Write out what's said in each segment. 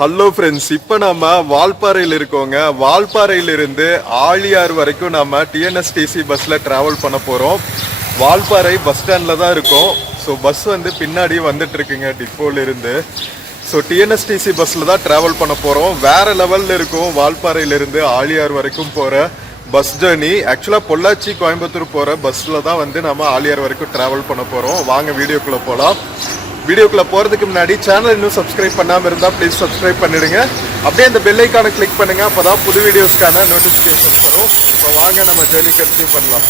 Hello friends, இப்போ நம்ம வால்பாறையில் இருக்கோங்க. வால்பாறையிலிருந்து ஆழியார் வரைக்கும் நம்ம டிஎன்எஸ்டிசி பஸ்ஸில் ட்ராவல் பண்ண போகிறோம். வால்பாறை பஸ் ஸ்டாண்டில் தான் இருக்கோம். ஸோ பஸ் வந்து பின்னாடி வந்துட்டு இருக்குங்க டிப்போலிருந்து. ஸோ டிஎன்எஸ்டிசி பஸ்ஸில் தான் ட்ராவல் பண்ண போகிறோம். வேறு லெவலில் இருக்கும் வால்பாறையிலிருந்து ஆழியார் வரைக்கும் போகிற பஸ் ஜர்னி. ஆக்சுவலாக பொள்ளாச்சி கோயம்புத்தூர் போகிற பஸ்ஸில் தான் வந்து நம்ம ஆழியார் வரைக்கும் ட்ராவல் பண்ண போகிறோம். வாங்க வீடியோக்குள்ளே போகலாம். வீடியோக்குள்ள போறதுக்கு முன்னாடி சேனல் இன்னும் சப்ஸ்கிரைப் பண்ணாம இருந்தா ப்ளீஸ் சப்ஸ்கிரைப் பண்ணிடுங்க. அப்படியே அந்த பெல் ஐகானை கிளிக் பண்ணுங்க. அப்பதான் புது வீடியோஸ்க்கான நோட்டிபிகேஷன் வரும். இப்போ வாங்க நம்ம ஜர்னி கண்டினியூ பண்ணலாம்.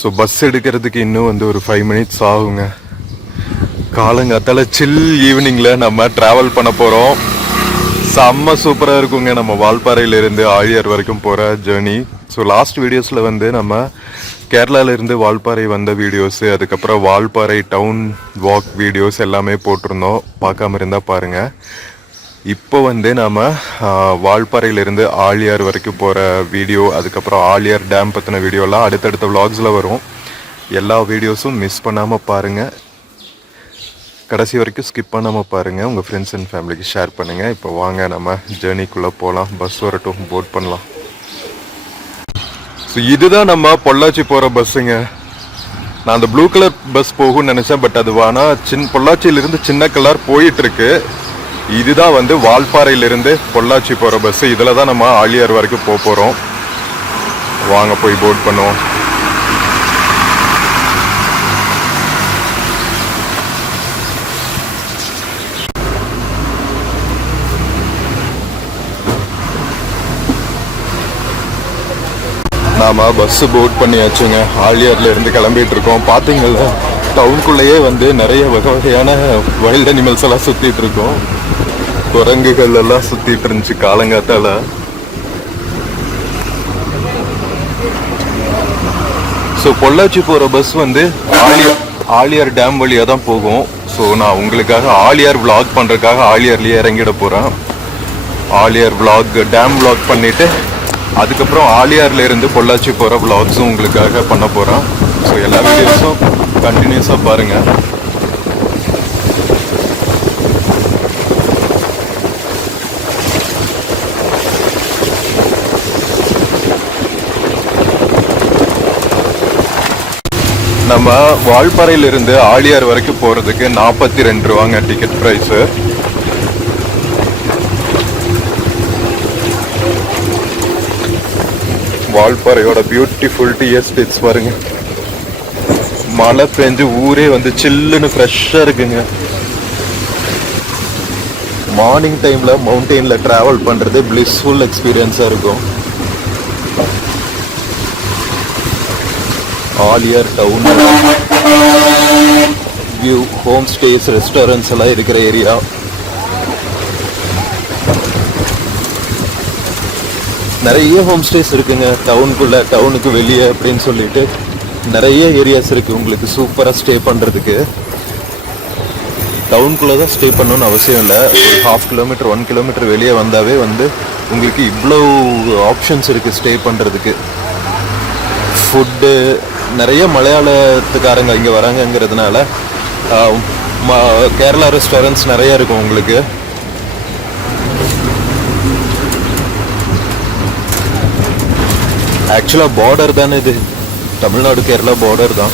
ஸோ பஸ் எடுக்கிறதுக்கு இன்னும் வந்து ஒரு 5 minutes ஆகுங்க. காலங்காத்தால சில் ஈவினிங்ல நம்ம டிராவல் பண்ண போறோம். செம்ம சூப்பராக இருக்குங்க நம்ம வால்பாறையிலிருந்து ஆழியார் வரைக்கும் போகிற ஜேர்னி. ஸோ லாஸ்ட் வீடியோஸில் வந்து நம்ம கேரளாவிலேருந்து வால்பாறை வந்த வீடியோஸு, அதுக்கப்புறம் வால்பாறை டவுன் வாக் வீடியோஸ் எல்லாமே போட்டிருந்தோம். பார்க்காம இருந்தால் பாருங்கள். இப்போ வந்து நம்ம வால்பாறையிலேருந்து ஆழியார் வரைக்கும் போகிற வீடியோ, அதுக்கப்புறம் ஆழியார் டேம் பற்றின வீடியோலாம் அடுத்தடுத்த விளாக்ஸில் வரும். எல்லா வீடியோஸும் மிஸ் பண்ணாமல் பாருங்கள். கடைசி வரைக்கும் ஸ்கிப் பண்ணாமல் பாருங்கள். உங்கள் ஃப்ரெண்ட்ஸ் அண்ட் ஃபேமிலிக்கு ஷேர் பண்ணுங்கள். இப்போ வாங்க நம்ம ஜேர்னிக்குள்ளே போகலாம். பஸ் வரட்டும், போட் பண்ணலாம். ஸோ இதுதான் நம்ம பொள்ளாச்சி போகிற பஸ்ஸுங்க. நான் அந்த ப்ளூ கலர் பஸ் போகும்னு நினச்சேன், பட் அது வேணா பொள்ளாச்சியிலிருந்து சின்ன கலர் போயிட்டுருக்கு. இதுதான் வந்து வால்பாறையிலிருந்து பொள்ளாச்சி போகிற பஸ்ஸு. இதில் தான் நம்ம ஆழியார் வரைக்கும் போக போகிறோம். வாங்க போய் போட் பண்ணுவோம். நாம் பஸ்ஸு போட் பண்ணியாச்சுங்க. ஆழியாரில் இருந்து கிளம்பிட்டு இருக்கோம். பார்த்தீங்களா, டவுனுக்குள்ளேயே வந்து நிறைய வகையான வைல்ட் அனிமல்ஸ் எல்லாம் சுற்றிட்டு இருக்கோம். குரங்குகள் எல்லாம் சுற்றிட்டு இருந்துச்சு காலங்காத்தால. ஸோ பொள்ளாச்சி போகிற பஸ் வந்து ஆழியார் டேம் வழியாக தான் போகும். ஸோ நான் உங்களுக்காக ஆழியார் விளாக் பண்ணுறதுக்காக ஆழியார்லேயே இறங்கிட போகிறேன். ஆழியார் விளாக் டேம் விளாக் பண்ணிவிட்டு அதுக்கப்புறம் ஆழியார்ல இருந்து பொள்ளாச்சி போகிற விளாக்ஸும் உங்களுக்காக பண்ண போகிறேன். ஸோ எல்லா வீடியோஸும் கண்டினியூஸாக பாருங்கள். நம்ம வால்பாறையிலிருந்து ஆழியார் வரைக்கும் போகிறதுக்கு 42 ரூபாங்க டிக்கெட் ப்ரைஸு. வால்பாறையோட பியூட்டிஃபுல் டீ எஸ்டேட்ஸ் பாருங்க. மழை பெஞ்சு ஊரே வந்து சில்லுன்னு ஃப்ரெஷ்ஷாக இருக்குங்க. மார்னிங் டைமில் மவுண்டெயினில் ட்ராவல் பண்ணுறது பிளிஸ்ஃபுல் எக்ஸ்பீரியன்ஸாக இருக்கும். Aliyar town view, home stays, restaurants எல்லாம் இருக்கிற ஏரியா. நிறைய ஹோம் ஸ்டேஸ் இருக்குங்க டவுனுக்குள்ளே, டவுனுக்கு வெளியே அப்படின்னு சொல்லிட்டு நிறைய ஏரியாஸ் இருக்குது உங்களுக்கு சூப்பராக ஸ்டே பண்ணுறதுக்கு. டவுனுக்குள்ளே தான் ஸ்டே பண்ணணும்னு அவசியம் இல்லை. ஒரு 1/2 கிலோமீட்டர் 1 கிலோமீட்டர் வெளியே வந்தாவே வந்து உங்களுக்கு இவ்வளோ ஆப்ஷன்ஸ் இருக்குது ஸ்டே பண்ணுறதுக்கு. ஃபுட்டு நிறைய மலையாளத்துக்காரங்க இங்கே வராங்கங்கிறதுனால கேரளா ரெஸ்டாரண்ட்ஸ் நிறைய இருக்கும் உங்களுக்கு. ஆக்சுவலாக பார்டர் தானே இது, தமிழ்நாடு கேரளா பார்டர் தான்.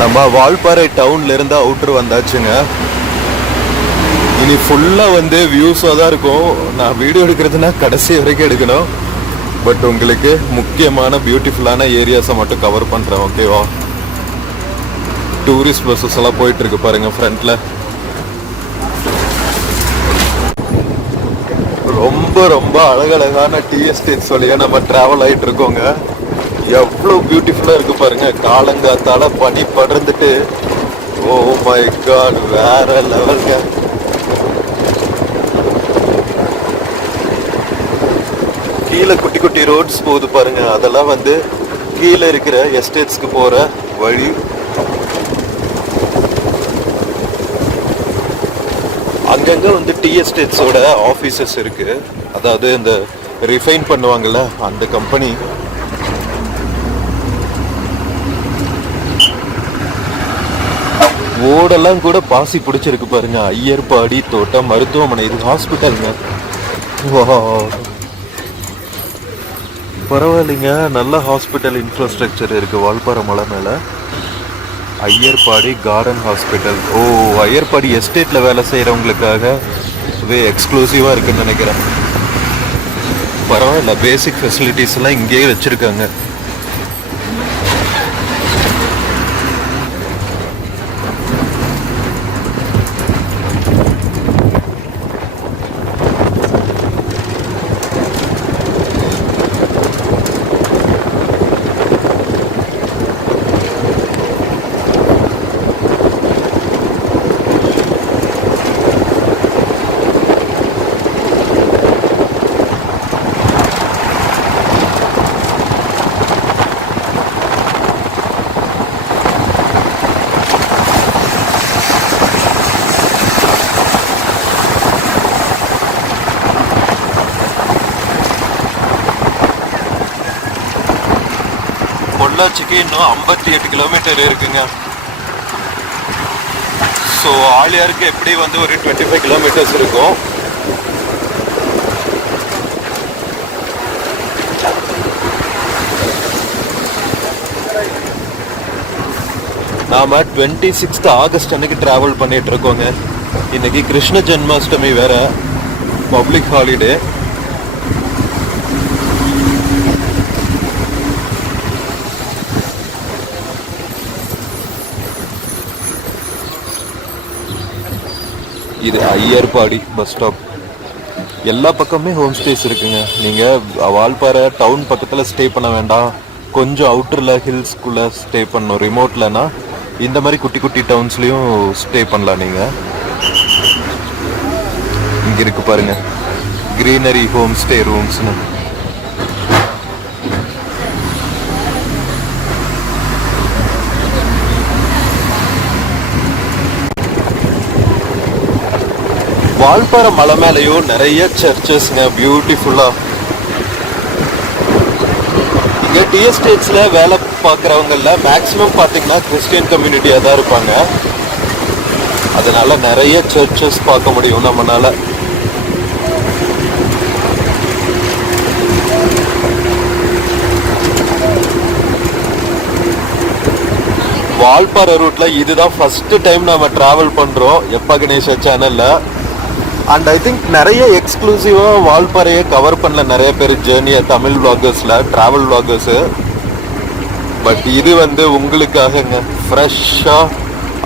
நம்ம வால்பாறை டவுன்ல இருந்து அவுட்டர் வந்தாச்சுங்க. இனி ஃபுல்லாக வந்து வியூஸாக தான் இருக்கும். நான் வீடியோ எடுக்கிறதுனா கடைசி வரைக்கும் எடுக்கணும். பட் உங்களுக்கு முக்கியமான பியூட்டிஃபுல்லான ஏரியாஸை மட்டும் கவர் பண்ணுறேன், ஓகேவா? டூரிஸ்ட் பஸ்ஸஸ் எல்லாம் போயிட்டுருக்கு பாருங்கள் ஃப்ரண்ட்டில். ரொம்ப ரொம்ப அழகழகான டீ எஸ்டேட்ஸ் வழியாக நம்ம ட்ராவல் ஆகிட்டு இருக்கோங்க. எவ்வளோ பியூட்டிஃபுல்லாக இருக்குது பாருங்கள். காலங்காத்தால பனி படர்ந்துட்டு, ஓ மை காட், வேற லெவலுங்க. கீழே குட்டி குட்டி ரோட்ஸ் போகுது பாருங்க, அதெல்லாம் வந்து கீழே இருக்கிற எஸ்டேட்ஸ்க்கு போற வழி. அங்கங்க வந்து டீ எஸ்டேட்ஸோட ஆஃபீஸஸ் இருக்கு. அதாவது இந்த ரிஃபைன் பண்ணுவாங்கல்ல அந்த கம்பெனி. ஓடெல்லாம் கூட பாசி பிடிச்சிருக்கு பாருங்க. ஐயர்பாடி தோட்டம் மருத்துவமனை, இது ஹாஸ்பிட்டலுங்க. பரவாயில்லைங்க, நல்ல ஹாஸ்பிட்டல் இன்ஃப்ராஸ்ட்ரக்சர் இருக்கு வால்பாறை மலை மேல. Iyerpadi garden hospital. ஓ, ஐயர்பாடி எஸ்டேட்ல வேலை செய்யறவங்களுக்காக எக்ஸ்க்ளூசிவா இருக்குன்னு நினைக்கிறேன். பரவாயில்ல, பேசிக் ஃபெசிலிட்டிஸ் எல்லாம் இங்கேயே வச்சிருக்காங்க. பொள்ளாச்சிக்கு இன்னும் 58 கிலோமீட்டர் இருக்குங்க. ஸோ ஆலியாருக்கு எப்படி வந்து ஒரு 25 கிலோமீட்டர்ஸ் இருக்கும். நாம 26 ஆகஸ்ட் அன்னைக்கு டிராவல் பண்ணிட்டு இருக்கோங்க. இன்னைக்கு கிருஷ்ண ஜென்மாஷ்டமி வேற, பப்ளிக் ஹாலிடே. இது ஐயர்பாடி பஸ் ஸ்டாப். எல்லா பக்கமே ஹோம் ஸ்டேஸ் இருக்குங்க. நீங்கள் வால்பாறை டவுன் பக்கத்தில் ஸ்டே பண்ண வேண்டாம், கொஞ்சம் அவுட்டரில் ஹில்ஸ்குள்ளே ஸ்டே பண்ணணும் ரிமோட்லனா, இந்த மாதிரி குட்டி குட்டி டவுன்ஸ்லேயும் ஸ்டே பண்ணலாம் நீங்கள். இங்கே இருக்கு பாருங்க, கிரீனரி ஹோம் ஸ்டே ரூம்ஸ்னு. வால்பாறை மலை மேலேயும் நிறைய சர்ச்சஸ்ங்க, பியூட்டிஃபுல்லா. இங்க டி எஸ்டேட்ஸ்ல வேலை பார்க்குறவங்கள மேக்சிமம் பார்த்தீங்கன்னா கிறிஸ்டியன் கம்யூனிட்டியாக தான் இருப்பாங்க. அதனால நிறைய சர்ச்சஸ் பார்க்க முடியும் நம்மளால. வால்பாறை ரூட்ல இதுதான் ஃபர்ஸ்ட் டைம் நம்ம டிராவல் பண்றோம் எப்பா கணேஷா சேனல்ல. அண்ட் ஐ திங்க் நிறைய எக்ஸ்க்ளூசிவா வால்பாறையை கவர் பண்ணல நிறைய பேர் ஜேர்னியை தமிழ் விளாகர்ஸ்ல, டிராவல் விளாகர்ஸு. பட் இது வந்து உங்களுக்காகங்க ஃப்ரெஷ்ஷா,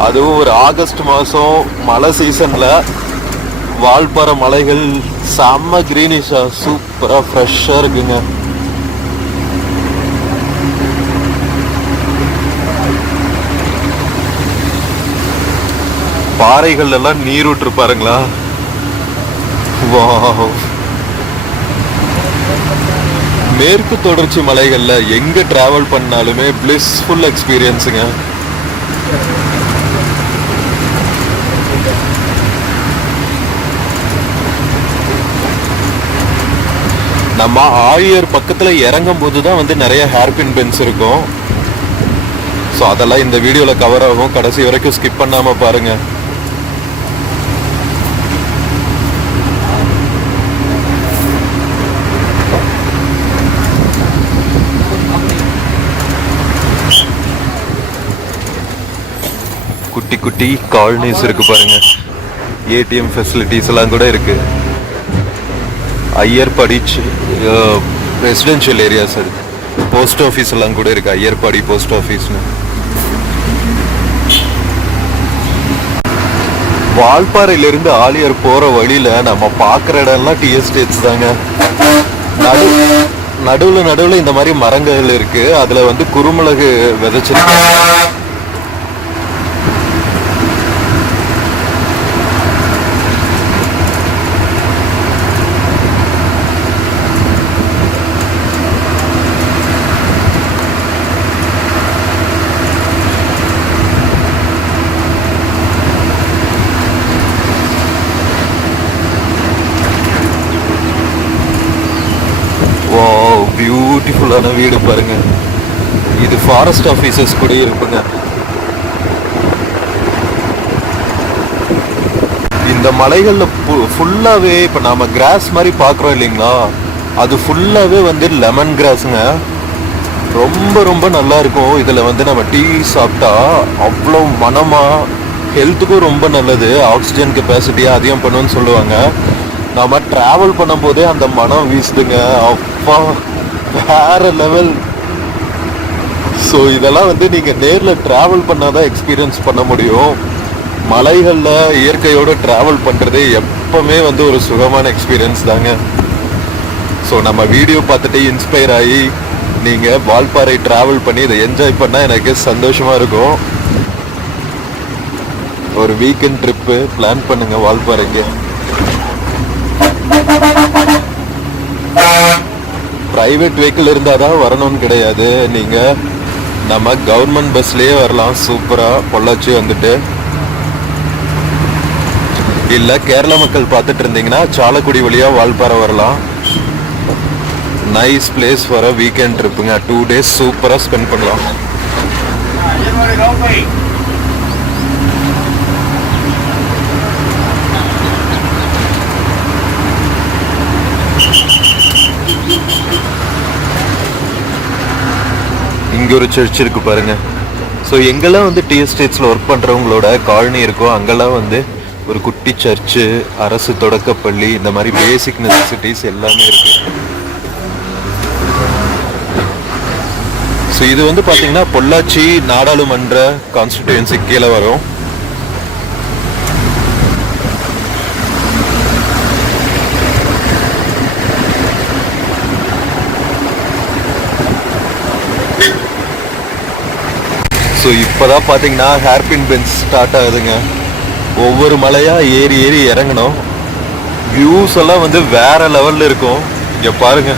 அதுவும் ஒரு ஆகஸ்ட் மாதம் மழை சீசன்ல வால்பாறை மலைகள் செம்ம கிரீனிஷா சூப்பரா ஃப்ரெஷ்ஷா இருக்குங்க. பாறைகள் எல்லாம் நீர் விட்டு பாருங்களா. மேற்கு தொடர்ச்சி மலைகள்ல எங்க டிராவல் பண்ணாலுமே பிளிஸ்ஃபுல் எக்ஸ்பீரியன்ஸுங்க. நம்ம ஆழியர் பக்கத்துல இறங்கும் போதுதான் வந்து நிறைய ஹேர்பின் பென்ஸ் இருக்கும். ஸோ அதெல்லாம் இந்த வீடியோல கவர் ஆகும், கடைசி வரைக்கும் ஸ்கிப் பண்ணாம பாருங்க. குட்டி குட்டி காலனிஸ் இருக்கு பாருங்க, ஏடிஎம் ஃபெசிலிட்டிஸ் எல்லாம் கூட இருக்கு. ஐயர்பாடி ரெசிடென்ஷியல் ஏரியாஸ் அது, போஸ்ட் ஆஃபீஸ் எல்லாம் கூட இருக்கு, ஐயர்பாடி போஸ்ட் ஆஃபீஸ்னு. வால்பாறையிலிருந்து ஆலியார் போற வழியில நம்ம பாக்குற இடம்லாம் டி எஸ்டேட்ஸ் தாங்க. நடுவுல இந்த மாதிரி மரங்கள் இருக்கு, அதுல வந்து குருமிளகு விதைச்சிருக்காங்க. பியூட்டிஃபுல்லான வீடு பாருங்க. இது ஃபாரஸ்ட் ஆஃபீஸர்ஸ் கூட இருப்புங்க. இந்த மலைகளில் ஃபுல்லாகவே இப்போ நாம கிராஸ் மாதிரி பார்க்குறோம் இல்லைங்களா, அது ஃபுல்லாகவே வந்து லெமன் கிராஸுங்க. ரொம்ப ரொம்ப நல்லா இருக்கும். இதில் வந்து நம்ம டீ சாப்பிட்டா அவ்வளோ மனமாக, ஹெல்த்துக்கும் ரொம்ப நல்லது. ஆக்சிஜன் கெப்பாசிட்டியை அதிகம் பண்ணுன்னு சொல்லுவாங்க. நாம் ட்ராவல் பண்ணும்போதே அந்த மனம் வீசுதுங்க. அப்பா வேற லெவல். ஸோ இதெல்லாம் வந்து நீங்கள் நேரில் ட்ராவல் பண்ணால் தான் எக்ஸ்பீரியன்ஸ் பண்ண முடியும். மலைகளில் இயற்கையோடு ட்ராவல் பண்ணுறது எப்பவுமே வந்து ஒரு சுகமான எக்ஸ்பீரியன்ஸ் தாங்க. ஸோ நம்ம வீடியோ பார்த்துட்டு இன்ஸ்பயர் ஆகி நீங்கள் வால்பாறை ட்ராவல் பண்ணி இதை என்ஜாய் பண்ணால் எனக்கு சந்தோஷமாக இருக்கும். ஒரு வீக்கெண்ட் ட்ரிப்பு பிளான் பண்ணுங்கள் வால்பாறைக்கு. ப்ரைவேட் வெஹிக்கிள் இருந்தால் தான் வரணும்னு கிடையாது. நீங்கள் நம்ம கவர்மெண்ட் பஸ்லேயே வரலாம் சூப்பராக பொள்ளாச்சி வந்துட்டு. இல்லை கேரளா மக்கள் பார்த்துட்டு இருந்தீங்கன்னா சாலக்குடி வழியாக வால்பாறை வரலாம். Nice place for a weekend ட்ரிப்புங்க. 2 days சூப்பராக ஸ்பெண்ட் பண்ணலாம். இங்கே ஒரு சர்ச் இருக்கு பாருங்க. ஸோ எங்கெல்லாம் வந்து டீ எஸ்டேட்ஸில் ஒர்க் பண்ணுறவங்களோட காலனி இருக்கோ அங்கெல்லாம் வந்து ஒரு குட்டி சர்ச்சு, அரசு தொடக்கப்பள்ளி, இந்த மாதிரி பேசிக் நெசசிட்டிஸ் எல்லாமே இருக்கு. ஸோ இது வந்து பார்த்தீங்கன்னா பொள்ளாச்சி நாடாளுமன்ற கான்ஸ்டிடியூன்சி கீழே வரும். ஸோ இப்போதான் பார்த்தீங்கன்னா ஹேர்பின் பென்ஸ் ஸ்டார்ட் ஆகுதுங்க. ஒவ்வொரு மலையாக ஏறி ஏறி இறங்கணும். வியூஸ் எல்லாம் வந்து வேற லெவலில் இருக்கும். இங்கே பாருங்க.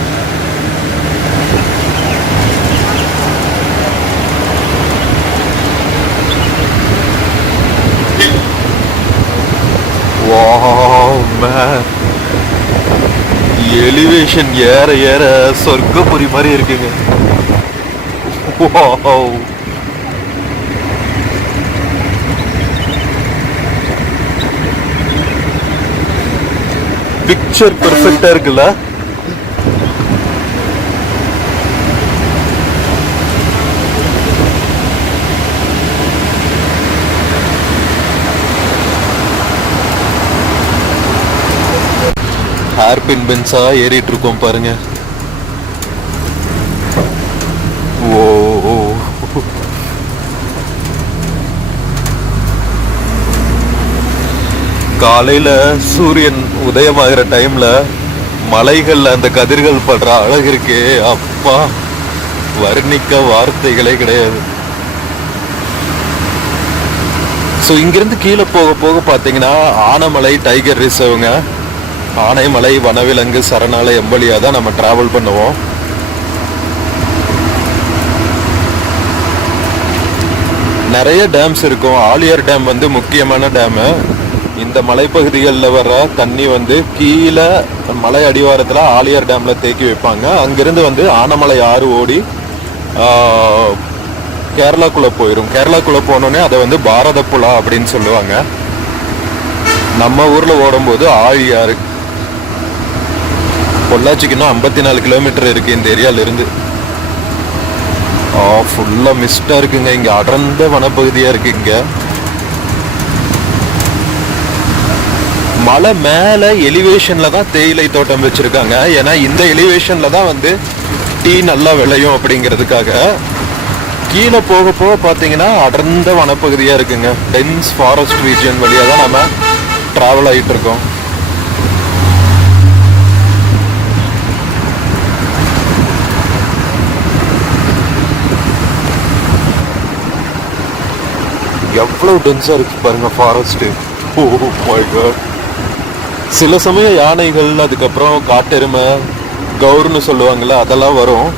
எலிவேஷன் ஏற ஏற சொர்க்கபுரி மாதிரி இருக்குங்க. பிக்சர் பெர்ஃபெக்ட்டா இருக்குல்ல. ஹேர்பின் பென்ஸா ஏறிட்டு இருக்கோம் பாருங்க. ஓ காலையில சூரியன் உதயமாகிற டைம்ல மலைகள்ல அந்த கதிர்கள் படுற அழகு இருக்கே அப்பா, வர்ணிக்க வார்த்தைகளே கிடையாது. ஸோ இங்கிருந்து கீழே போக போக பார்த்தீங்கன்னா ஆனைமலை டைகர் ரிசர்வ்ங்க. ஆனைமலை வனவிலங்கு சரணாலயம் வழியாக தான் நம்ம டிராவல் பண்ணுவோம். நிறைய டேம்ஸ் இருக்கும். ஆலியார் டேம் வந்து முக்கியமான டேமு. இந்த மலைப்பகுதிகளில் வர தண்ணி வந்து கீழே மலை அடிவாரத்தில் ஆலியார் டேமில் தேக்கி வைப்பாங்க. அங்கிருந்து வந்து ஆனைமலை ஆறு ஓடி கேரளாக்குள்ளே போயிடும். கேரளாக்குள்ளே போனோடனே அதை வந்து பாரதப்புழா அப்படின்னு சொல்லுவாங்க. நம்ம ஊரில் ஓடும்போது ஆழியாறு. பொள்ளாச்சிக்கு இன்னும் 54 கிலோமீட்டர் இருக்குது இந்த ஏரியாவிலிருந்து. ஃபுல்லாக மிஸ்டாக இருக்குங்க. இங்கே அடர்ந்த வனப்பகுதியாக இருக்குது. இங்கே மலை மேலே எலிவேஷனில் தான் தேயிலை தோட்டம் வச்சுருக்காங்க. ஏன்னா இந்த எலிவேஷனில் தான் வந்து டீ நல்லா விளையும் அப்படிங்கிறதுக்காக. கீழே போக போக பார்த்தீங்கன்னா அடர்ந்த வனப்பகுதியாக இருக்குங்க. டென்ஸ் ஃபாரஸ்ட் ரீஜன் வழியாக தான் நம்ம ட்ராவல் ஆகிட்டு இருக்கோம். எவ்வளோ டென்ஸாக இருக்கு பாருங்க ஃபாரஸ்ட்டு. Oh my God. சில சமயம் யானைகள், அதுக்கப்புறம் காட்டெருமை, கவுர்னு சொல்லுவாங்கள்ல, அதெல்லாம் வரும்.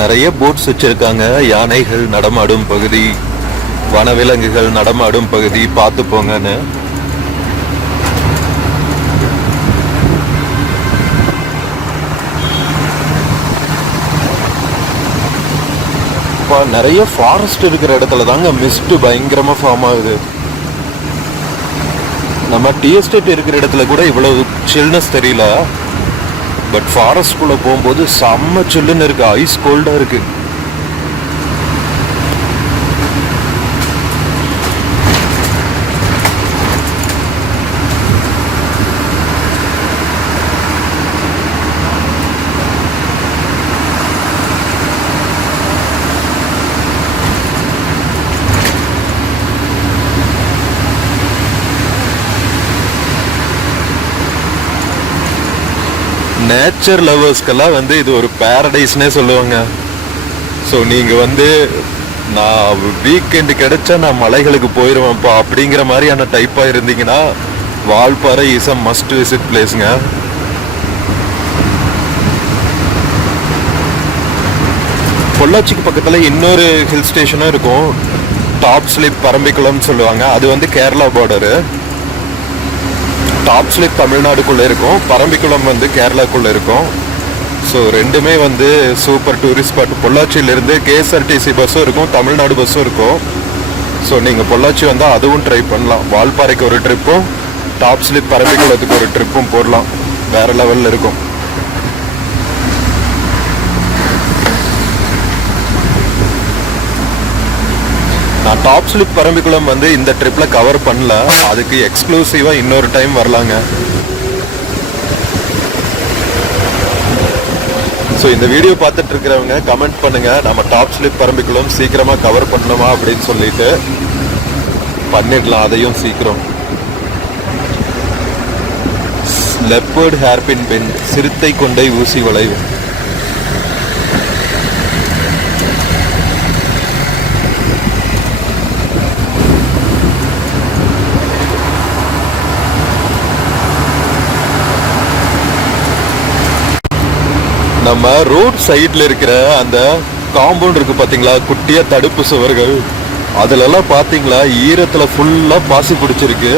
நிறைய போட்ஸ் வச்சிருக்காங்க. யானைகள் நடமாடும் பகுதி, வனவிலங்குகள் நடமாடும் பகுதி, பார்த்து போங்கன்னு. நிறைய ஃபாரஸ்ட் இருக்கிற இடத்துல தாங்க மிஸ்ட் பயங்கரமா ஃபார்ம் ஆகுது. நம்ம டீ எஸ்டேட் இருக்கிற இடத்துல கூட இவ்வளவு சில்னஸ் தெரியல. பட் ஃபாரஸ்ட் குள்ள போகும்போது செம்ம சில்லுன்னு இருக்கு, ஐஸ் கோல்டா இருக்கு. நேச்சர் லவர்ஸ்க்கெல்லாம் வந்து இது ஒரு பேரடைஸ்னே சொல்லுவாங்க. ஸோ நீங்கள் வந்து நான் வீக்கெண்டு கிடைச்சா நான் மலைகளுக்கு போயிடுவேன்ப்பா அப்படிங்கிற மாதிரியான டைப்பாக இருந்தீங்கன்னா Valparai is a must visit பிளேஸுங்க. பொள்ளாச்சிக்கு பக்கத்தில் இன்னொரு ஹில் ஸ்டேஷனும் இருக்கும், டாப் ஸ்லிப் பரம்பிக்குளம்னு சொல்லுவாங்க. அது வந்து கேரளா பார்டரு. டாப் ஸ்லிப் தமிழ்நாடுக்குள்ளே இருக்கும், பரம்பிக்குளம் வந்து கேரளாக்குள்ளே இருக்கும். ஸோ ரெண்டுமே வந்து சூப்பர் டூரிஸ்ட் ஸ்பாட். பொள்ளாச்சியிலேருந்து கேஎஸ்ஆர்டிசி பஸ்ஸும் இருக்கும், தமிழ்நாடு பஸ்ஸும் இருக்கும். ஸோ நீங்கள் பொள்ளாச்சி வந்தால் அதுவும் ட்ரை பண்ணலாம். வால்பாறைக்கு ஒரு ட்ரிப்பும், டாப் ஸ்லிப் பரம்பிக்குளத்துக்கு ஒரு ட்ரிப்பும் போடலாம். வேறு லெவலில் இருக்கும். நான் டாப் ஸ்லிப் பரம்பிக்குளம் வந்து இந்த ட்ரிப்ல கவர் பண்ணல, அதுக்கு எக்ஸ்க்ளூசிவா இன்னொரு டைம் வரலாங்க. ஸோ இந்த வீடியோ பார்த்துட்டு இருக்கிறவங்க கமெண்ட் பண்ணுங்க, நம்ம டாப் ஸ்லிப் பரம்பிக்குளம் சீக்கிரமா கவர் பண்ணணுமா அப்படின்னு சொல்லிட்டு. பண்ணிடலாம் அதையும் சீக்கிரம். லெப்பர்ட் ஹேர்பின் பென், சிறுத்தை கொண்டை ஊசி வளைவு. நம்ம ரோட் சைட்ல இருக்கிற அந்த காம்பவுண்ட் இருக்கு பாத்தீங்களா, குட்டியா தடுப்பு சுவர்கள், அதுல எல்லாம் பாத்தீங்களா ஈரத்துல ஃபுல்லா பாசி பிடிச்சிருக்கு.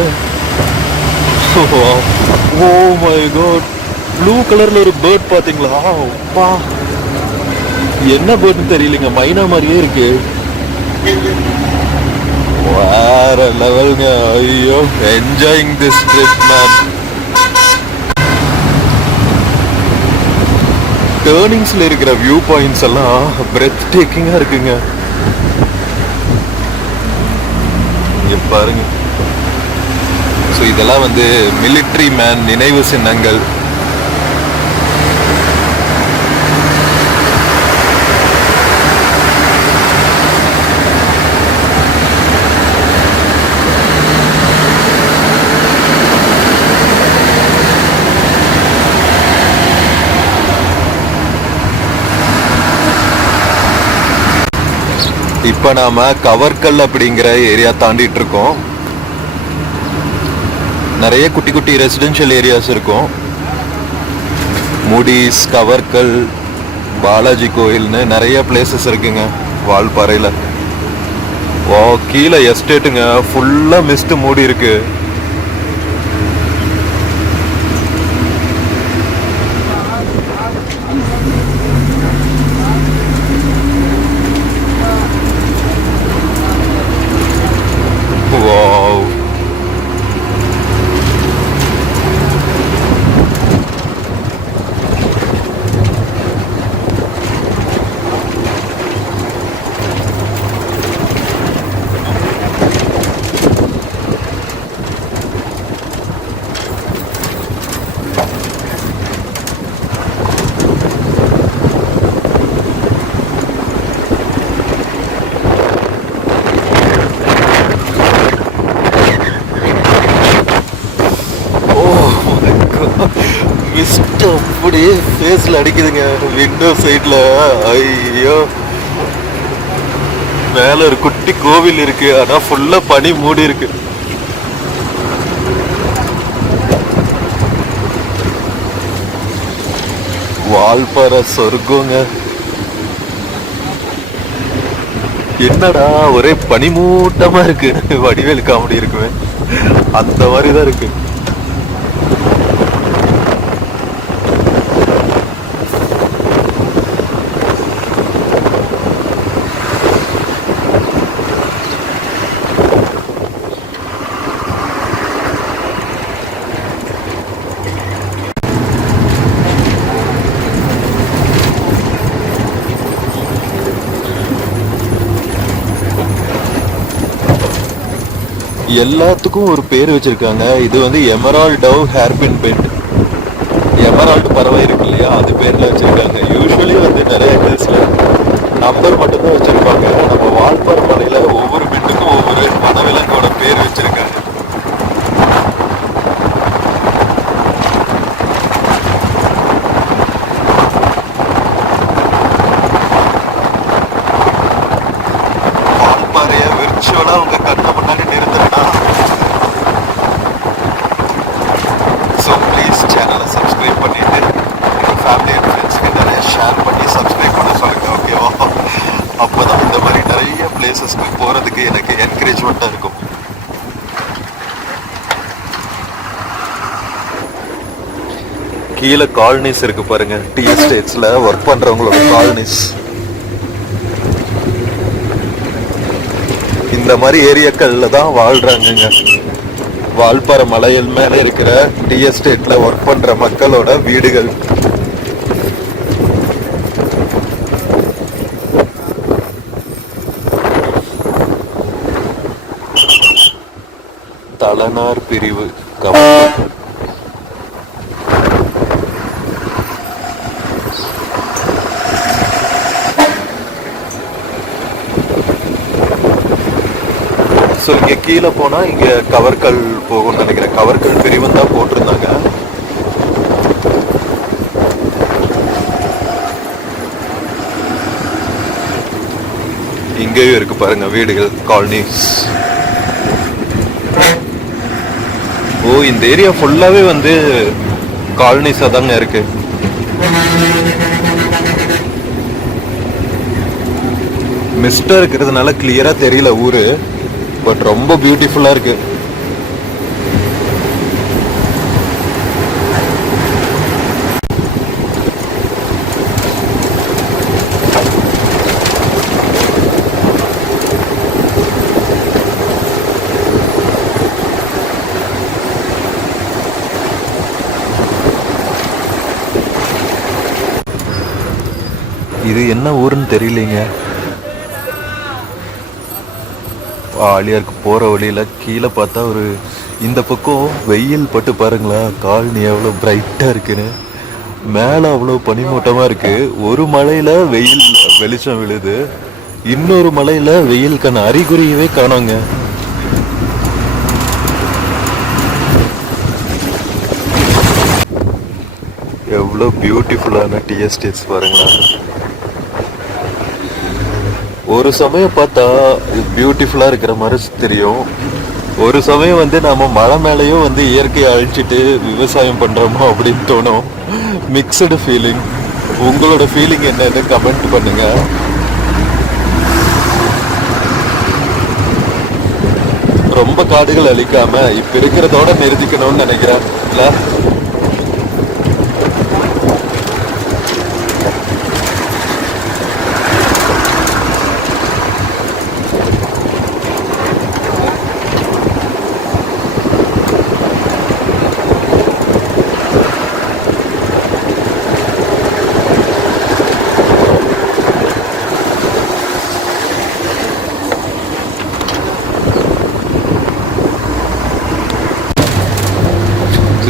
ஓ மை காட், ப்ளூ கலர்ல ஒரு பேர்ட் பாத்தீங்களா? அப்பா என்ன பேர்ட்னு தெரியலங்க, மைனா மாதிரியே இருக்கு. வேற லெவல்ங்க. ஐயோ, என்ஜாயிங் திஸ் ட்ரிப் மேன். டர்னிங்ஸ்ல இருக்கிற வியூ பாயிண்ட்ஸ் எல்லாம் பிரெத் டேக்கிங்கா இருக்குங்க. இங்க பாருங்க. ஸோ இதெல்லாம் வந்து மிலிட்ரி மேன் நினைவு சின்னங்கள். இப்ப நாம கவர்கல் அப்படிங்கிற ஏரியா தாண்டிட்டு இருக்கோம். நிறைய குட்டி குட்டி ரெசிடென்ஷியல் ஏரியாஸ் இருக்கும். மூடிஸ், கவர்கல், பாலாஜி கோயில்னு நிறைய பிளேசஸ் இருக்குங்க வால்பாறையில. ஓ, கீழே எஸ்டேட்டுங்க, ஃபுல்லா மிஸ்ட் மூடி இருக்கு. மிஸ்ட் அப்படியே ஃபேஸ்ல அடிக்குதுங்க விண்டோ சைட்ல. ஐயோ, மேல ஒரு குட்டி கோவில் இருக்கு, ஆனா ஃபுல்லா பனி மூடி இருக்கு. வால்பாறை சொர்க்கங்க. என்னடா ஒரே பனிமூட்டமா இருக்கு, வடிவேலு காமெடி இருக்குமே அந்த மாதிரிதான் இருக்கு. எல்லாத்துக்கும் ஒரு பேர் வச்சிருக்காங்க. இது வந்து emerald dove hairpin paint, emerald பறவை இருக்கு இல்லையா, அது பேர்ல வச்சிருக்காங்க. யூஸ்வலி வந்து நிறைய ஹில்ஸ்ல நம்பர் மட்டும்தான் வச்சிருப்பாங்க. நம்ம வால்பாறை மலையில ஒவ்வொரு பெட்டுக்கும் ஒவ்வொரு வனவிலங்கோட பேர் வச்சிருக்காங்க. வால்பாறைய விர்ச்சுவலா உங்க கண்ணை முன்னாடி நிறுத்துறேன்னா, ஸோ ப்ளீஸ் சேனலை சப்ஸ்கிரைப் பண்ணிட்டு உங்கள் ஃபேமிலி அண்ட் ஃப்ரெண்ட்ஸ்க்கு நிறைய ஷேர் பண்ணி சப்ஸ்கிரைப் பண்ண சொல்லுங்க, ஓகேவா? அப்போ தான் இந்த மாதிரி நிறைய பிளேசஸ்க்கு போகிறதுக்கு எனக்கு என்கரேஜ்மெண்ட்டாக இருக்கும். கீழே காலனிஸ் இருக்கு பாருங்க, டீ எஸ்டேட்ஸில் ஒர்க் பண்ணுறவங்களோட காலனிஸ். இந்த மாதிரி ஏரியாக்கள்ல தான் வாழ்றாங்கங்க. வால்பாறை மலையில் மேல இருக்கிற டீ எஸ்டேட்ல ஒர்க் பண்ற மக்களோட வீடுகள். தலனார் பிரிவு கப்பல். ஸோ இங்கே கீழே போனால் இங்கே கவர்கல் போகும்னு நினைக்கிறேன். கவர்கல் பிரிவுன்னு தான் போட்டிருந்தாங்க. இங்கேயும் இருக்கு பாருங்க வீடுகள், காலனிஸ். ஓ, இந்த ஏரியா ஃபுல்லாவே வந்து காலனிஸா தாங்க இருக்கு. மிஸ்டா இருக்கிறதுனால கிளியரா தெரியல ஊரு, பட் ரொம்ப பியூட்டிஃபுல்லா இருக்கு. இது என்ன ஊருன்னு தெரியலீங்க. ஆலியாருக்கு போகிற வழியில் கீழே பார்த்தா ஒரு இந்த பக்கம் வெயில் பட்டு பாருங்களேன், காலனி எவ்வளோ பிரைட்டாக இருக்குன்னு. மேலே அவ்வளோ பனிமூட்டமாக இருக்குது. ஒரு மலையில் வெயில் வெளிச்சம் விழுது, இன்னொரு மலையில் வெயிலுக்கான அறிகுறியவே காணோங்க. எவ்வளோ பியூட்டிஃபுல்லான டீ எஸ்டேட்ஸ் பாருங்களேன். ஒரு சமயம் பார்த்தா பியூட்டிஃபுல்லா இருக்கிற மாதிரி தெரியும், ஒரு சமயம் வந்து நம்ம மழை மேலேயும் வந்து இயற்கையை அழிச்சிட்டு விவசாயம் பண்றோமோ அப்படின்னு தோணும். Mixed feeling. உங்களோட ஃபீலிங் என்னன்னு கமெண்ட் பண்ணுங்க. ரொம்ப காடுகள் அழிக்காம இப்ப இருக்கிறதோட நிறுத்திக்கணும்னு நினைக்கிறேன் இல்ல?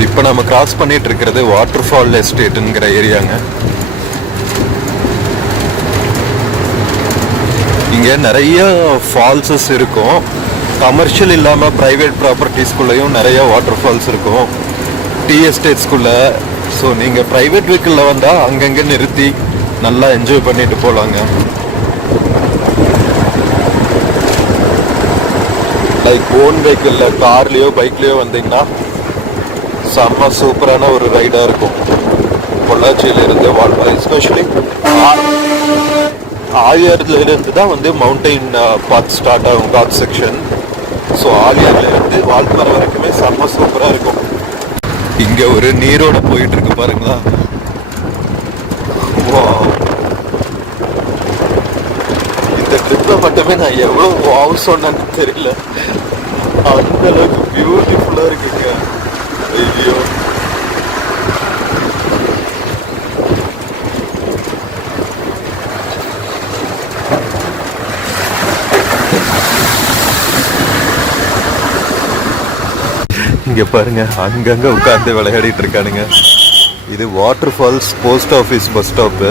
இப்போ நம்ம கிராஸ் பண்ணிட்டு இருக்கிறது வாட்டர் ஃபால் எஸ்டேட்டுங்கிற ஏரியாங்க. இங்கே நிறைய ஃபால்ஸஸ் இருக்கும். கமர்ஷியல் இல்லாமல் ப்ரைவேட் ப்ராப்பர்ட்டிஸ்குள்ளேயும் நிறைய வாட்டர் ஃபால்ஸ் இருக்கும் டீ எஸ்டேட்ஸ்குள்ளே. ஸோ நீங்கள் ப்ரைவேட் வெஹிக்கிளில் வந்தால் அங்கங்கே நிறுத்தி நல்லா என்ஜாய் பண்ணிட்டு போகலாங்க. லைக் ஓன் வெஹிக்கிளில் கார்லேயோ பைக்லேயோ வந்தீங்கன்னா செம்ம சூப்பரான ஒரு ரைடாக இருக்கும். பொள்ளாச்சியிலிருந்து வால்பாறை, எஸ்பெஷலி ஆலியார்ல இருந்து தான் வந்து மவுண்டைன் பாத் ஸ்டார்ட் ஆகும், காட் செக்ஷன். ஸோ ஆலியார்ல இருந்து வால்பாறை வரைக்குமே செம்ம சூப்பரா இருக்கும். இங்க ஒரு நீரோட போயிட்டு இருக்கு பாருங்களா. இந்த ட்ரிப்பை மட்டுமே நான் எவ்வளவு வாவ் சொன்னேன்னு தெரியல, அந்த அளவுக்கு பியூட்டிஃபுல்லா இருக்குங்க. ஐயோ, இங்க பாருங்க, அங்கங்க உட்கார்ந்து விளையாடிட்டு இருக்கானுங்க. இது water falls post office bus stop.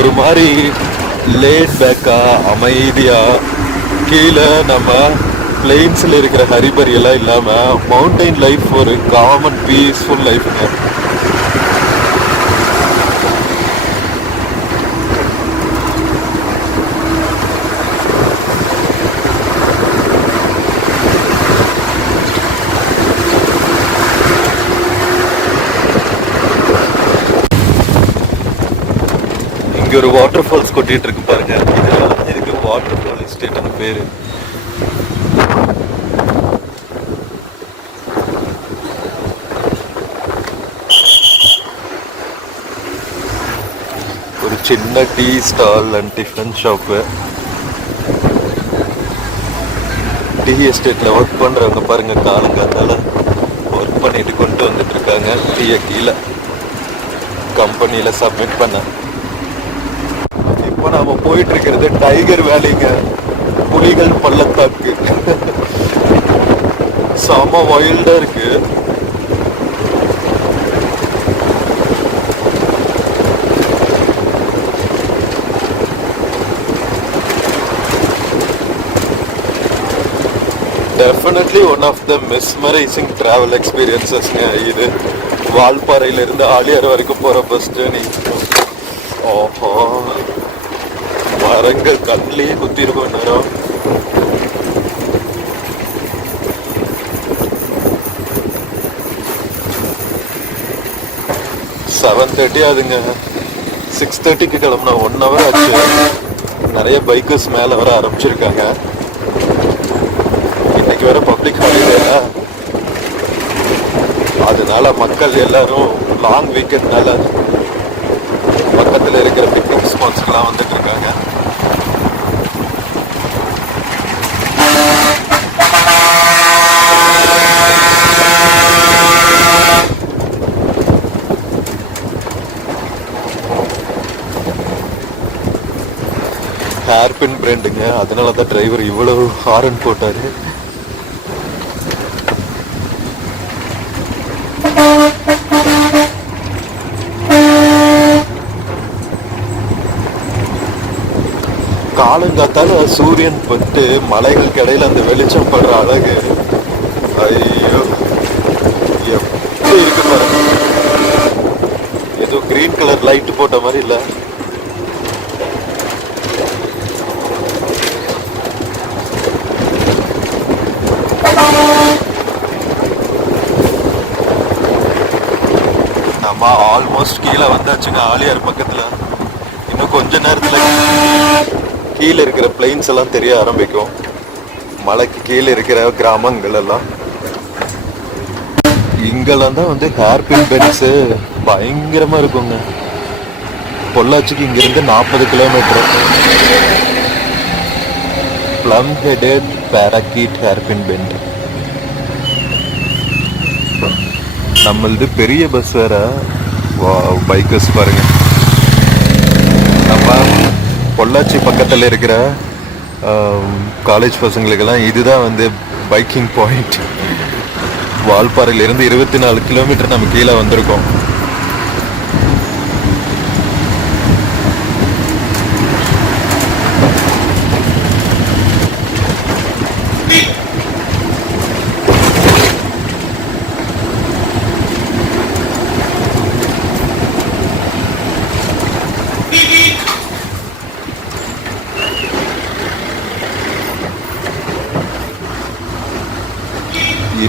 ஒரு மாதிரி லேட் பேக்கா அமைதியா கீழே நம்ம பிளெயின்ஸ்ல இருக்கிற ஹரிபரி எல்லாம் இல்லாம மவுண்டைன் லைஃப் ஒரு காமன் பீஸ்ஃபுல் லைஃப்ங்க. இங்க ஒரு வாட்டர் ஃபால்ஸ் கொட்டிட்டு இருக்கு பாருங்க. இதுக்கு வாட்டர் ஃபால் எஸ்டேட் பேரு. ஒரு சின்ன tea stall and tiffin shop. Tea எஸ்டேட்ல ஒர்க் பண்றவங்க பாருங்க, காலங்காத்தால ஒர்க் பண்ணிட்டு கொண்டு வந்துட்டு இருக்காங்க டீயை கீழே கம்பெனியில சப்மிட் பண்ண. இப்போ நாம போயிட்டு இருக்கிறது டைகர் வேலிங்க, புலிகள் பள்ளத்தாக்கு. செம வைல்டா இருக்கு. Definitely one of the mesmerising travel எக்ஸ்பீரியன்சஸ்ங்க இது. வால்பாறையில இருந்து ஆலியார் வரைக்கும் போற பஸ் ஜேர்னி. ஓஹோ, மரங்கள் கண்ணிலேயே குத்தி இருக்கும் நேரம். செவன் 7:30 ஆகுதுங்க. 6:30க்கு கிளம்புனா 1 hour ஆச்சு. நிறைய பைக்கர்ஸ் மேல வர ஆரம்பிச்சிருக்காங்க. இன்னைக்கு வேற பப்ளிக் ஹாலிடேல, அதனால மக்கள் எல்லாரும் லாங் வீக்கெண்ட்னால பக்கத்தில் இருக்கிற பிக்னிக் ஸ்பாட்ஸ்க்கெல்லாம் வந்துட்டு இருக்காங்க. ஹேர்பின் பிராண்டுங்க, அதனால தான் டிரைவர் இவ்வளவு ஹாரன் போட்டாரு. காலங்காத்தால சூரியன் பட்டு மலைகளுக்கு இடையில அந்த வெளிச்சம் படுற அழகு, ஐயோ எப்படி இருக்கு பாருங்க. ஏதோ கிரீன் கலர் லைட் போட்ட மாதிரி இல்ல. நம்ம ஆல்மோஸ்ட் கீழே வந்தாச்சுங்க, ஆலியார் பக்கத்துல. இன்னும் கொஞ்ச நேரத்துல கீழே இருக்கிற பிளைன்ஸ் எல்லாம் தெரிய ஆரம்பிக்கும். மலைக்கு கீழே இருக்கிற கிராமங்கள் எல்லாம். இங்கெல்லாம் தான் வந்து ஹேர்பின் பென்ஸ் பயங்கரமா இருக்குங்க. பொள்ளாச்சிக்கு இங்கிருந்து 40 kilometre. Plum headed parakeet hairpin bend. நம்மளது பெரிய பஸ் வேற. பைக்கர்ஸ் பாருங்க. நம்ம பொள்ளாச்சி பக்கத்தில் இருக்கிற காலேஜ் பசங்களுக்கெல்லாம் இதுதான் வந்து பைக்கிங் பாயிண்ட். வால்பாறையிலிருந்து 24 கிலோமீட்டர் நம்ம கீழே வந்திருக்கோம்.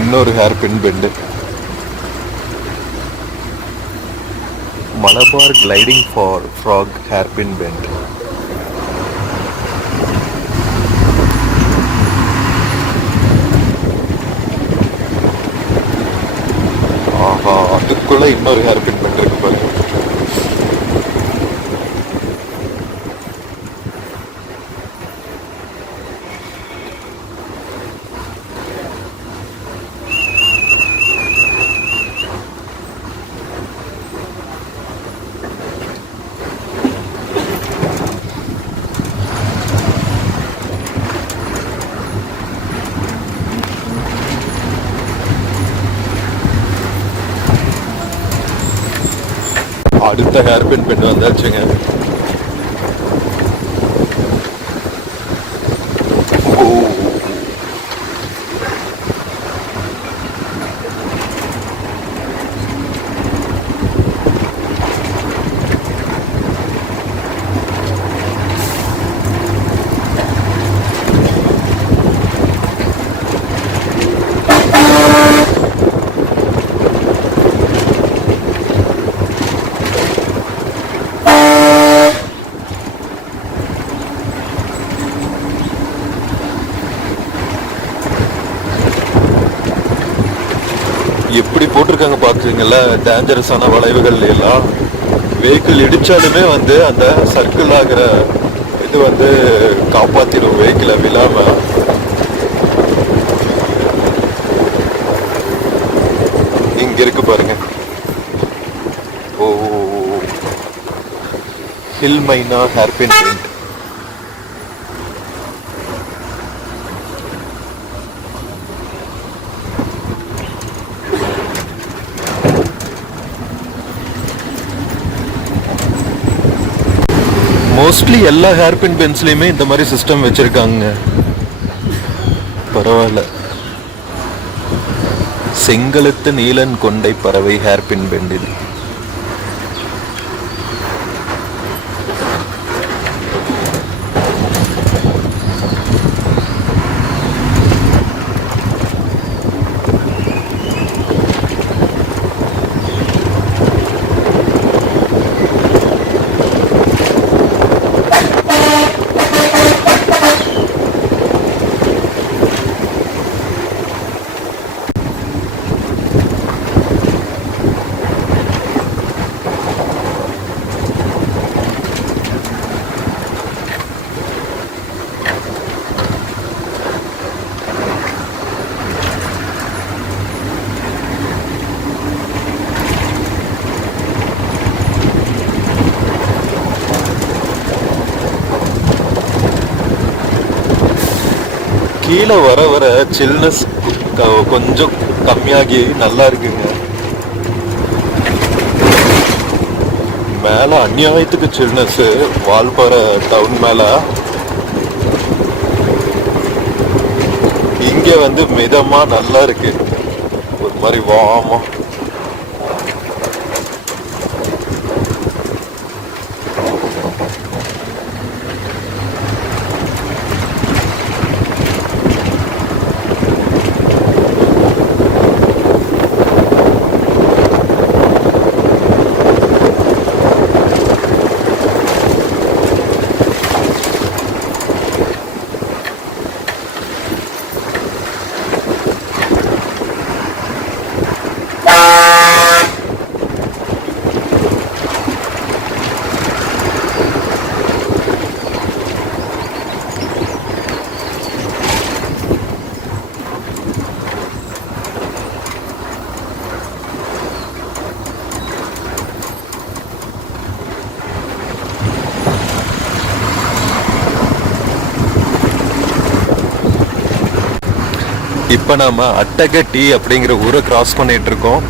இன்னொரு hairpin bend. Malabar gliding for frog hairpin bend. ஆஹா, அதுக்குள்ள இன்னொரு ஹேர் பின் பெண்ட் இருக்கு பாருங்க. அடுத்த ஹேர் பின் பெண்ட் வந்தாச்சுங்க. எப்படி போட்டிருக்காங்க பாக்குறீங்கல்ல, டேஞ்சரஸான வளைவுகள் எல்லாம். வெஹிக்கிள் இடிச்சாலுமே வந்து அந்த சர்க்கிள் ஆகிற இது வந்து காப்பாத்திடும் வெஹிக்கிளை விழாம. இங்க இருக்கு பாருங்க. ஓ, ஹில் மைனா ஹேர்பின் பெயிண்ட். மோஸ்ட்லி எல்லா ஹேர்பின் பென்ஸ்லையுமே இந்த மாதிரி சிஸ்டம் வச்சிருக்காங்க. பரவாயில்ல. செங்கழுத்து நீலன் கொண்டை பறவை ஹேர்பின் பெண்ட் இது. கீழே வர வர சில்னஸ் கொஞ்சம் கம்மியாகி நல்லா இருக்குங்க. மேல அநியாயத்துக்கு சில்னஸ் வால்பாறை டவுன் மேல. இங்க வந்து மிதமா நல்லா இருக்கு, ஒரு மாதிரி வாமா. இப்போ நாம அட்டகட்டி அப்படிங்கிற ஊரை கிராஸ் பண்ணிட்டு இருக்கோம்.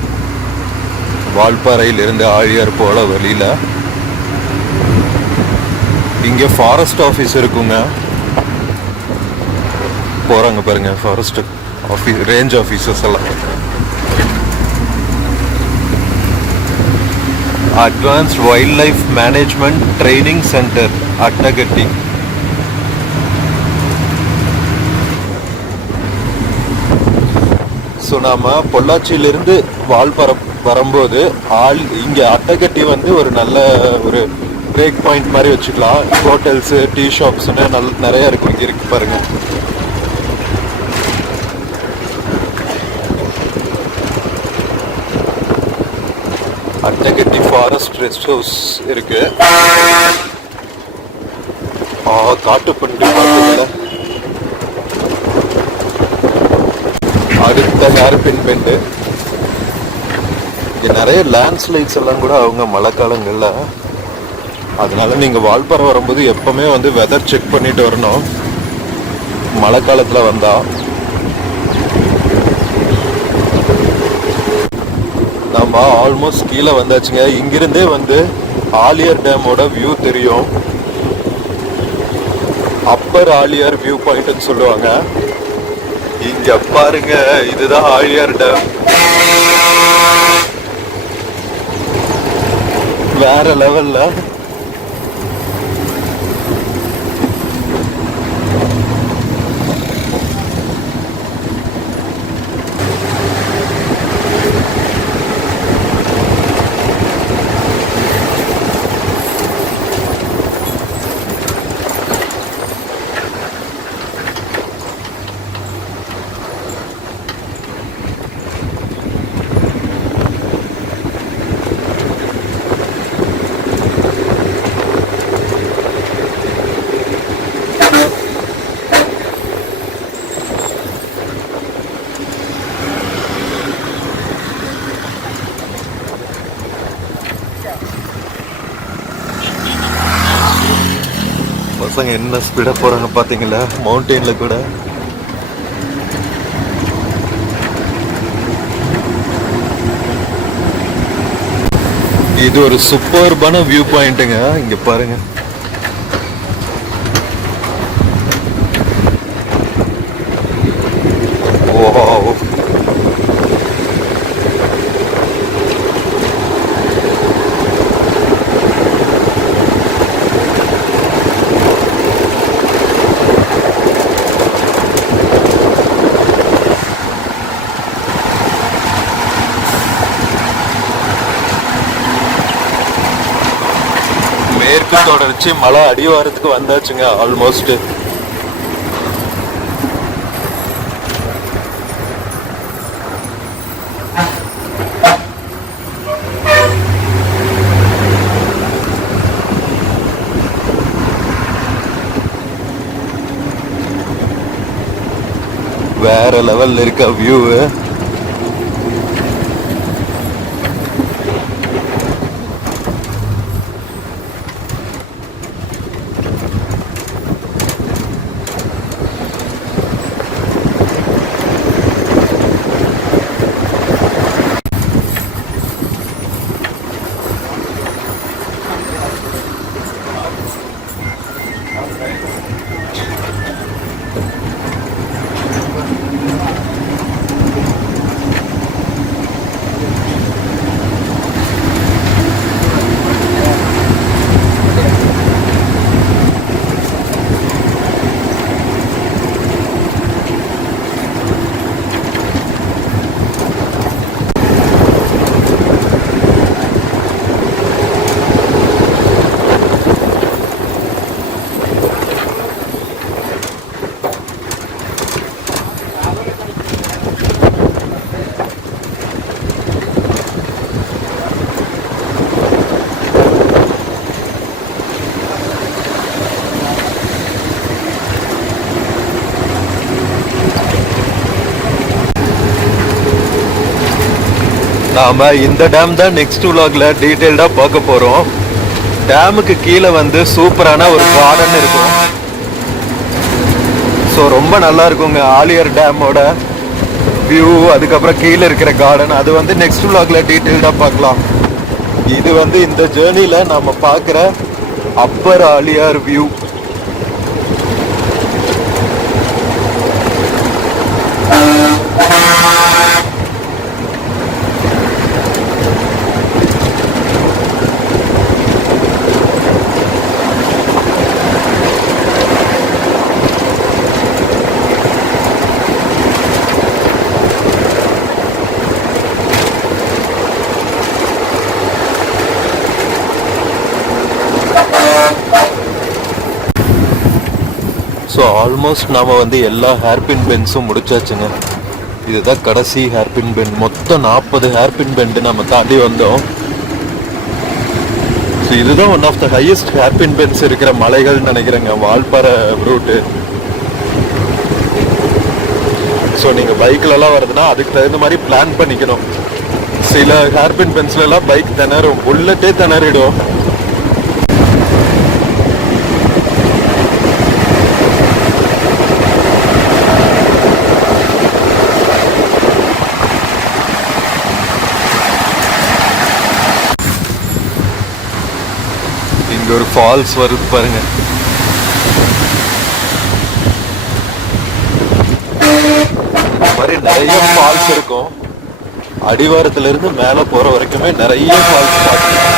வால்பாறையிலிருந்து ஆழியார் போல வழியில. இங்க ஃபாரஸ்ட் ஆஃபீஸ் இருக்குங்க. போறாங்க பாருங்க ஃபாரஸ்ட் ஆஃபீஸ், ரேஞ்ச் ஆஃபீஸர்ஸ் எல்லாம். Advanced wild life management training centre Attakatti. So நாம பொள்ளாச்சியிலிருந்து வால்பாறை வரும்போது இங்கே அட்டைக்கட்டி வந்து ஒரு நல்ல ஒரு பிரேக் பாயிண்ட் மாதிரி வச்சுக்கலாம். ஹோட்டல்ஸு, டீ ஷாப்ஸ்னு நிறைய இருக்கும். இங்கே இருக்கு பாருங்க. அட்டைக்கட்டி ஃபாரஸ்ட் ரெஸ்ட் ஹவுஸ் இருக்கு. காட்டுப்பண்டு பார்த்தீங்களா, அடுத்த ஹேர்பின் பெண்டு. இங்கே நிறைய லேண்ட்ஸ்லைட்ஸ் எல்லாம் கூட அவங்க மழை காலங்களில். அதனால நீங்கள் வால்பாறை வரும்போது எப்பவுமே வந்து வெதர் செக் பண்ணிட்டு வரணும் மழை காலத்தில் வந்தா. நம்ம ஆல்மோஸ்ட் கீழே வந்தாச்சுங்க. இங்கிருந்தே வந்து ஆலியார் டேமோட வியூ தெரியும். அப்பர் ஆலியார் வியூ பாயிண்ட்னு சொல்லுவாங்க. இங்க பாருங்க, இதுதான் ஆலியார் டேம். வேற லெவல்ல. பசங்க என்ன ஸ்பீடா போறாங்க பாத்தீங்களா, மவுண்டெயின்ல கூட. இது ஒரு சூப்பர்பான வியூ பாயிண்ட்டுங்க. இங்க பாருங்க. ஓ, மேற்கு தொடர்ச்சி மலை அடிவாரத்துக்கு வந்தாச்சுங்க ஆல்மோஸ்ட். வேற லெவல்ல இருக்க வியூ. நாம இந்த டேம் தான் நெக்ஸ்ட் vlogல டீடைல்டா பார்க்க போறோம். டேமுக்கு கீழே வந்து சூப்பரான ஒரு கார்டன் இருக்கும். ஸோ ரொம்ப நல்லா இருக்குங்க ஆலியார் டேமோட வியூ. அதுக்கப்புறம் கீழே இருக்கிற கார்டன் அது வந்து நெக்ஸ்ட் vlogல டீடைல்டா பார்க்கலாம். இது வந்து இந்த ஜேர்னில நாம பார்க்குற upper Aliyar view. So almost நாம் வந்து எல்லா ஹேர்பின் பென்ஸும் முடிச்சாச்சுங்க. இதுதான் கடைசி ஹேர்பின் பெண்ட். மொத்தம் 40 ஹேர்பின் பெண்டு நம்ம தாண்டி வந்தோம். ஸோ இதுதான் one of the highest hairpin bends இருக்கிற மலைகள்னு நினைக்கிறேங்க, வால்பாறை ரூட்டு. ஸோ நீங்கள் பைக்கிலலாம் வருதுன்னா அதுக்கு தகுந்த மாதிரி பிளான் பண்ணிக்கணும். சில ஹேர்பின் பென்ஸ்லாம் பைக் திணறும், புல்லட்டே திணறிடும். இங்க ஒரு ஃபால்ஸ் வருது பாருங்க. இந்த மாதிரி நிறைய ஃபால்ஸ் இருக்கும். அடிவாரத்துல இருந்து மேல போற வரைக்குமே நிறைய ஃபால்ஸ் பார்க்கலாம்.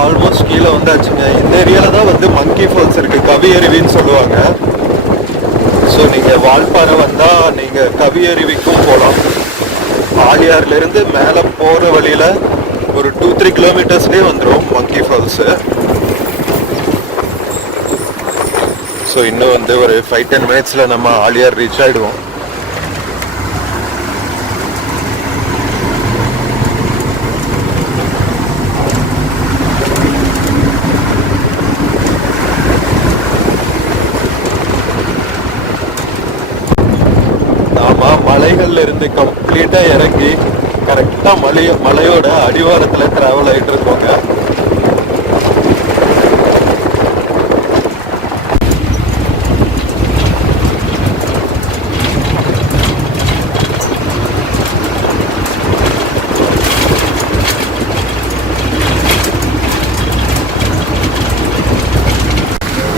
ஆல்மோஸ்ட் கீழே வந்தாச்சுங்க. இந்த ஏரியாவில் தான் வந்து மங்கி ஃபால்ஸ் இருக்குது, கவி அருவின்னு சொல்லுவாங்க. ஸோ நீங்கள் வால்பாறை வந்தால் நீங்கள் கவி அருவிக்கும் போகலாம். ஆலியார்லேருந்து மேலே போகிற வழியில் ஒரு 2-3 கிலோமீட்டர்ஸ்லேயே வந்துடும் மங்கி ஃபால்ஸு. ஸோ இன்னும் வந்து ஒரு 5-10 மினிட்ஸில் நம்ம ஆலியார் ரீச் ஆகிடுவோம். மலைகள்ல இருந்து கம்ப்ளீட்டா இறங்கி கரெக்டா மலையோட அடிவாரத்துல டிராவல் ஆயிட்டு இருக்கோங்க.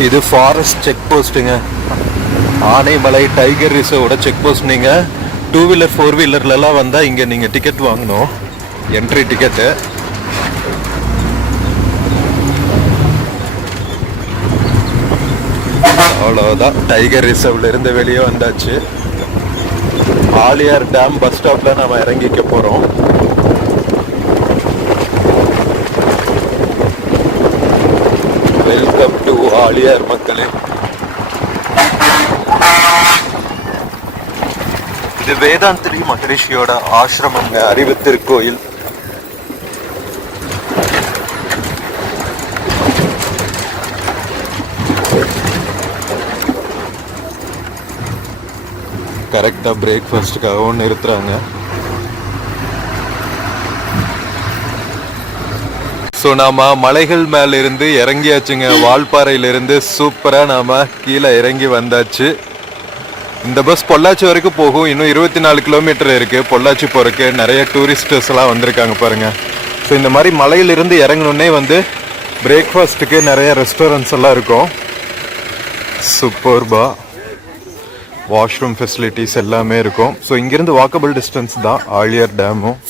இது ஃபாரஸ்ட் செக் போஸ்ட்டுங்க, ஆனைமலை டைகர் ரிசர்வோட செக் போஸ்ட். நீங்கள் 2 வீலர் 4 வீலர்லாம் வந்தால் இங்கே நீங்கள் டிக்கெட் வாங்கணும், என்ட்ரி டிக்கெட்டு. அவ்வளோதான், டைகர் ரிசர்வ்ல இருந்து வெளியே வந்தாச்சு. ஆலியார் டேம் பஸ் ஸ்டாப்பில் நம்ம இறங்கிக்க போகிறோம். வெல்கம் டு ஆலியார் மக்களே. இது வேதாந்திரி மகரிஷியோட ஆசிரமங்க, அறிவு திருக்கோயில். கரெக்டாக பிரேக்ஃபாஸ்ட்டுக்காகவும் நிறுத்துறாங்க. ஸோ நாம மலைகள் மேல இருந்து இறங்கியாச்சுங்க. வால்பாறையிலிருந்து சூப்பராக நாம கீழே இறங்கி வந்தாச்சு. இந்த பஸ் பொள்ளாச்சி வரைக்கும் போகும். இன்னும் 24 கிலோமீட்டர் இருக்குது பொள்ளாச்சி போகிறதுக்கு. நிறைய டூரிஸ்டர்ஸ் எல்லாம் வந்திருக்காங்க பாருங்கள். ஸோ இந்த மாதிரி மலையிலிருந்து இறங்கணுன்னே வந்து பிரேக்ஃபாஸ்ட்டுக்கு நிறைய ரெஸ்டாரண்ட்ஸ் எல்லாம் இருக்கும். சூப்பர்பா வாஷ்ரூம் ஃபெசிலிட்டிஸ் எல்லாமே இருக்கும். ஸோ இங்கேருந்து வாக்கபிள் டிஸ்டன்ஸ் தான் ஆலியார் டேமும்.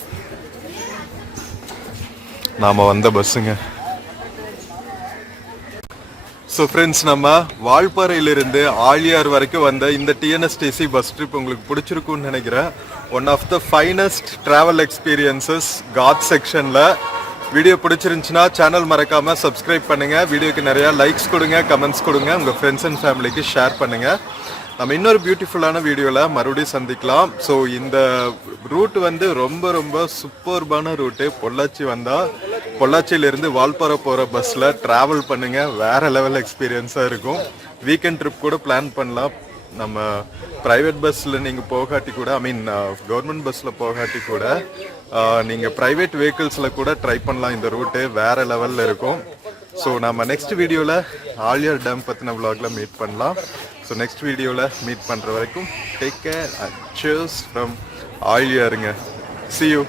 நாம் வந்த பஸ்ஸுங்க. ஸோ ஃப்ரெண்ட்ஸ், நம்ம வால்பாறையிலிருந்து ஆலியார் வரைக்கும் வந்த இந்த டிஎன்எஸ்டிசி பஸ் ட்ரிப் உங்களுக்கு பிடிச்சிருக்குன்னு நினைக்கிறேன். One of the finest travel experiences ghat செக்ஷனில். வீடியோ பிடிச்சிருந்துச்சுன்னா சேனல் மறக்காமல் சப்ஸ்கிரைப் பண்ணுங்கள். வீடியோக்கு நிறையா லைக்ஸ் கொடுங்க, கமெண்ட்ஸ் கொடுங்க, உங்கள் ஃப்ரெண்ட்ஸ் அண்ட் ஃபேமிலிக்கு ஷேர் பண்ணுங்கள். நம்ம இன்னொரு பியூட்டிஃபுல்லான வீடியோவில் மறுபடியும் சந்திக்கலாம். ஸோ இந்த ரூட் வந்து ரொம்ப ரொம்ப சூப்பர்பான ரூட்டு. பொள்ளாச்சி வந்தால் பொள்ளாச்சியிலேருந்து வால்பாறை போகிற பஸ்ஸில் ட்ராவல் பண்ணுங்கள், வேறு லெவல் எக்ஸ்பீரியன்ஸாக இருக்கும். வீக்கெண்ட் ட்ரிப் கூட பிளான் பண்ணலாம். நம்ம ப்ரைவேட் பஸ்ஸில் நீங்கள் போகாட்டி கூட, கவர்மெண்ட் பஸ்ஸில் போகாட்டி கூட நீங்கள் ப்ரைவேட் வெஹிக்கிள்ஸில் கூட ட்ரை பண்ணலாம். இந்த ரூட்டு வேறு லெவலில் இருக்கும். ஸோ நம்ம நெக்ஸ்ட் வீடியோவில் ஆலியார் டேம் பற்றின விலாகில் மீட் பண்ணலாம். ஸோ நெக்ஸ்ட் வீடியோவில் மீட் பண்ணுற வரைக்கும் take care and cheers from ஆலியாருங்க. See you.